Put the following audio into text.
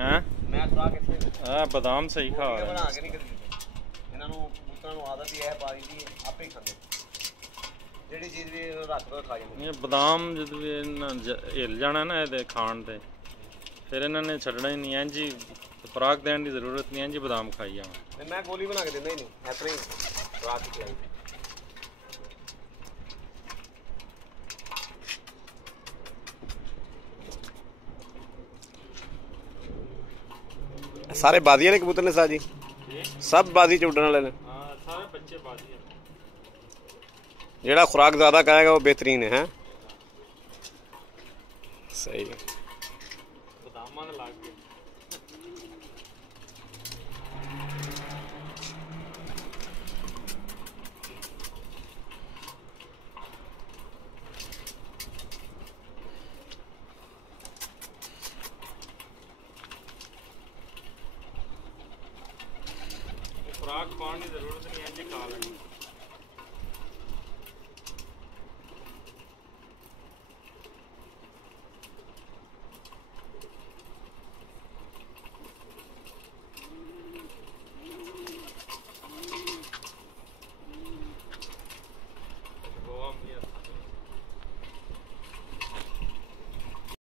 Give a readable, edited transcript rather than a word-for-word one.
हैं बादाम सही खा रहे हैं बादाम जब हिल जाना ना ये खाण ते फिर इन्होंने छड़ना ही नहीं। इंज ही खुराक देने की जरूरत नहीं, इंज ही बादाम खाई जाओ। मैं गोली बना के देना ही नहीं, इस तरह ही खुराक खिलाई। सारे बादी वाले कबूतर ने साजी सब बादी च उड़न वाले ने। सारे बच्चे बादी है। जेड़ा खुराक ज्यादा खाएगा वो बेहतरीन है। सही है। बादाम लग गए। खुराक पाने की जरूरत नहीं है, खा लेनी।